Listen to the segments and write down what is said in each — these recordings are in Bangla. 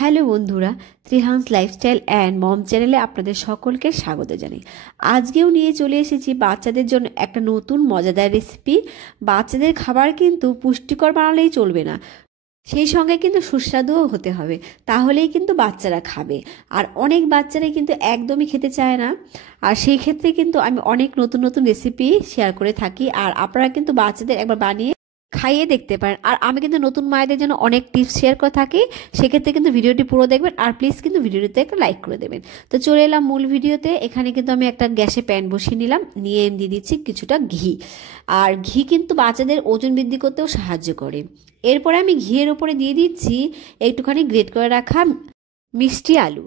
হ্যালো বন্ধুরা, ত্রিহান্স লাইফস্টাইল অ্যান্ড মম চ্যানেলে আপনাদের সকলকে স্বাগত জানাই। আজকেও নিয়ে চলে এসেছি বাচ্চাদের জন্য একটা নতুন মজাদার রেসিপি। বাচ্চাদের খাবার কিন্তু পুষ্টিকর বানালেই চলবে না, সেই সঙ্গে কিন্তু সুস্বাদুও হতে হবে, তাহলেই কিন্তু বাচ্চারা খাবে। আর অনেক বাচ্চারাই কিন্তু একদমই খেতে চায় না। আর সেই ক্ষেত্রে কিন্তু আমি অনেক নতুন নতুন রেসিপি শেয়ার করে থাকি, আর আপনারা কিন্তু বাচ্চাদের একবার বানিয়ে খাইয়ে দেখতে পারেন। আর আমি কিন্তু নতুন মায়েদের জন্য অনেক টিপস শেয়ার করে থাকি, সেক্ষেত্রে কিন্তু ভিডিওটি পুরো দেখবেন। আর প্লিজ কিন্তু ভিডিওটিতে একটা লাইক করে দেবেন। তো চলে এলাম মূল ভিডিওতে। এখানে কিন্তু আমি একটা গ্যাসে প্যান বসিয়ে নিলাম, নিয়ে দিয়ে দিচ্ছি কিছুটা ঘি। আর ঘি কিন্তু বাচ্চাদের ওজন বৃদ্ধি করতেও সাহায্য করে। এরপরে আমি ঘিয়ের উপরে দিয়ে দিচ্ছি একটুখানি গ্রেট করে রাখা মিষ্টি আলু।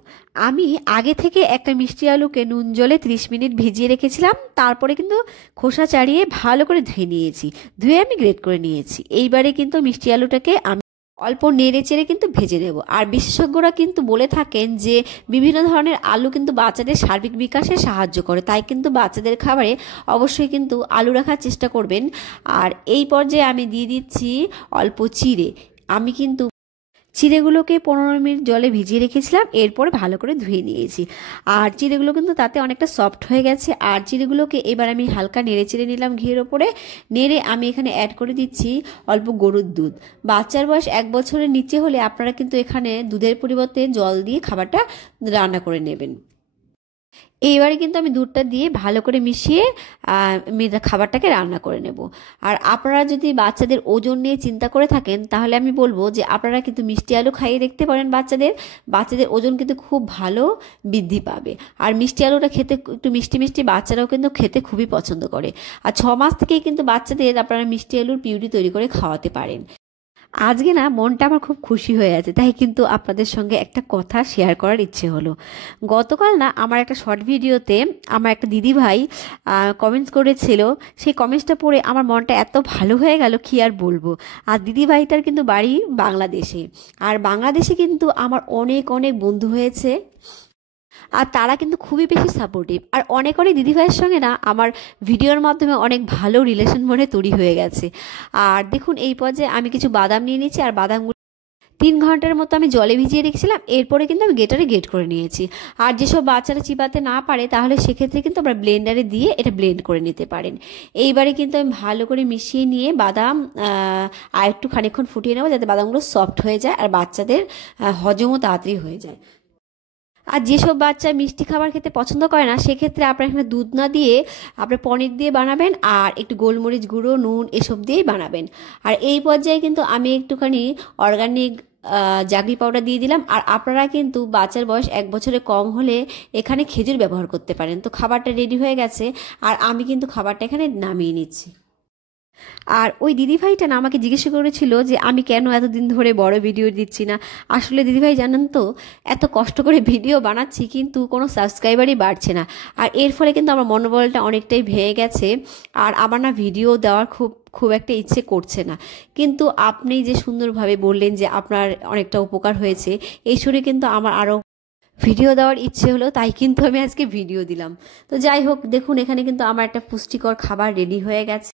আমি আগে থেকে একটা মিষ্টি আলুকে নুন জলে 30 মিনিট ভিজিয়ে রেখেছিলাম, তারপরে কিন্তু খোসা ছাড়িয়ে ভালো করে ধুয়ে নিয়েছি, ধুয়ে আমি গ্রেট করে নিয়েছি। এইবারে কিন্তু মিষ্টি আলুটাকে আমি অল্প নেড়ে চেড়ে কিন্তু ভেজে নেব। আর বিশেষজ্ঞরা কিন্তু বলে থাকেন যে বিভিন্ন ধরনের আলু কিন্তু বাচ্চাদের সার্বিক বিকাশে সাহায্য করে, তাই কিন্তু বাচ্চাদের খাবারে অবশ্যই কিন্তু আলু রাখার চেষ্টা করবেন। আর এই পর্যায়ে আমি দিয়ে দিচ্ছি অল্প চিড়ে। আমি কিন্তু চিড়েগুলোকে 15 মিনিট জলে ভিজিয়ে রেখেছিলাম, এরপরে ভালো করে ধুয়ে নিয়েছি। আর চিড়েগুলো কিন্তু তাতে অনেকটা সফট হয়ে গেছে। আর চিড়েগুলোকে এবার আমি হালকা নেড়ে চেড়ে নিলাম ঘিয়ের ওপরে। নেড়ে আমি এখানে অ্যাড করে দিচ্ছি অল্প গরুর দুধ। বাচ্চার বয়স 1 বছরের নিচে হলে আপনারা কিন্তু এখানে দুধের পরিবর্তে জল দিয়ে খাবারটা রান্না করে নেবেন। এইবারে কিন্তু আমি দুধটা দিয়ে ভালো করে মিশিয়ে খাবারটাকে রান্না করে নেব। আর আপনারা যদি বাচ্চাদের ওজন নিয়ে চিন্তা করে থাকেন, তাহলে আমি বলবো যে আপনারা কিন্তু মিষ্টি আলু খাইয়ে দেখতে পারেন বাচ্চাদের ওজন কিন্তু খুব ভালো বৃদ্ধি পাবে। আর মিষ্টি আলুটা খেতে একটু মিষ্টি মিষ্টি, বাচ্চারাও কিন্তু খেতে খুবই পছন্দ করে। আর 6 মাস থেকেই কিন্তু বাচ্চাদের আপনারা মিষ্টি আলুর পিউরি তৈরি করে খাওয়াতে পারেন। আজকে না মনটা আমার খুব খুশি হয়ে আছে, তাই কিন্তু আপনাদের সঙ্গে একটা কথা শেয়ার করার ইচ্ছে হলো। গতকাল না আমার একটা শর্ট ভিডিওতে আমার একটা দিদিভাই কমেন্টস করেছিল, সেই কমেন্টসটা পড়ে আমার মনটা এত ভালো হয়ে গেল কি আর বলবো। আর দিদিভাইটার কিন্তু বাড়ি বাংলাদেশে। আর বাংলাদেশে কিন্তু আমার অনেক অনেক বন্ধু হয়েছে, আর তারা কিন্তু খুবই বেশি সাপোর্টিভ। আর অনেক অনেক দিদিভাইয়ের সঙ্গে না আমার ভিডিওর মাধ্যমে অনেক ভালো রিলেশন মনে তৈরি হয়ে গেছে। আর দেখুন এই পর্যায়ে আমি কিছু বাদাম নিয়ে নিয়েছি, আর বাদামগুলো 3 ঘন্টার মতো আমি জলে ভিজিয়ে রেখেছিলাম, এরপরে কিন্তু আমি গ্রেট করে নিয়েছি। আর যেসব বাচ্চারা চিবাতে না পারে, তাহলে সেক্ষেত্রে কিন্তু আমরা ব্লেন্ডারে দিয়ে এটা ব্লেন্ড করে নিতে পারেন। এইবারে কিন্তু আমি ভালো করে মিশিয়ে নিয়ে বাদাম আর একটু খানিকক্ষণ ফুটিয়ে নেবো, যাতে বাদামগুলো সফট হয়ে যায় আর বাচ্চাদের হজমও তাড়াতাড়ি হয়ে যায়। আর যেসব বাচ্চা মিষ্টি খাবার খেতে পছন্দ করে না, সেক্ষেত্রে আপনার এখানে দুধ না দিয়ে আপনার পনির দিয়ে বানাবেন, আর একটু গোলমরিচ গুঁড়ো, নুন এসব দিয়েই বানাবেন। আর এই পর্যায়ে কিন্তু আমি একটুখানি অর্গানিক জাগরি পাউডার দিয়ে দিলাম। আর আপনারা কিন্তু বাচ্চার বয়স 1 বছরের কম হলে এখানে খেজুর ব্যবহার করতে পারেন। তো খাবারটা রেডি হয়ে গেছে, আর আমি কিন্তু খাবারটা এখানে নামিয়ে নিচ্ছি। আর ওই দিদিভাইটা না আমাকে জিজ্ঞাসা করেছিল যে আমি কেন এতদিন ধরে বড় ভিডিও দিচ্ছি না। আসলে দিদিভাই জানেন তো, এত কষ্ট করে ভিডিও বানাচ্ছি কিন্তু কোনো সাবস্ক্রাইবারই বাড়ছে না। আর এর ফলে কিন্তু আমার মনোবলটা অনেকটাই ভেঙে গেছে। আর আমার না ভিডিও দেওয়ার খুব একটা ইচ্ছে করছে না। কিন্তু আপনি যে সুন্দরভাবে বললেন যে আপনার অনেকটা উপকার হয়েছে, এই শুনে কিন্তু আমার আরও ভিডিও দেওয়ার ইচ্ছে হলো, তাই কিন্তু আমি আজকে ভিডিও দিলাম। তো যাই হোক, দেখুন এখানে কিন্তু আমার একটা পুষ্টিকর খাবার রেডি হয়ে গেছে।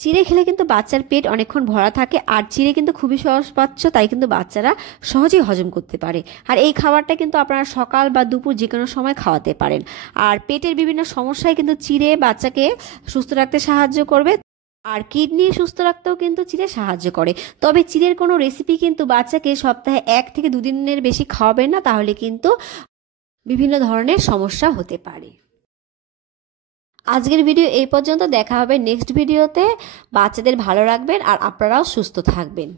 চিড়ে খেলে কিন্তু বাচ্চার পেট অনেকক্ষণ ভরা থাকে, আর চিড়ে কিন্তু খুবই সহজপাচ্য, তাই কিন্তু বাচ্চারা সহজেই হজম করতে পারে। আর এই খাবারটা কিন্তু আপনারা সকাল বা দুপুর যে কোনো সময় খাওয়াতে পারেন। আর পেটের বিভিন্ন সমস্যায় কিন্তু চিড়ে বাচ্চাকে সুস্থ রাখতে সাহায্য করবে। আর কিডনি সুস্থ রাখতেও কিন্তু চিড়ে সাহায্য করে। তবে চিড়ের কোনো রেসিপি কিন্তু বাচ্চাকে সপ্তাহে 1 থেকে 2 দিনের বেশি খাওয়াবেন না, তাহলে কিন্তু বিভিন্ন ধরনের সমস্যা হতে পারে। আজকের ভিডিও এই পর্যন্ত, দেখা হবে নেক্সট ভিডিওতে। বাচ্চাদের ভালো রাখবেন আর আপনারাও সুস্থ থাকবেন।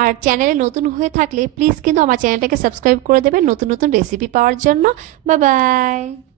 আর চ্যানেলে নতুন হয়ে থাকলে প্লিজ কিন্তু আমার চ্যানেলটাকে সাবস্ক্রাইব করে দেবেন নতুন নতুন রেসিপি পাওয়ার জন্য। Bye bye.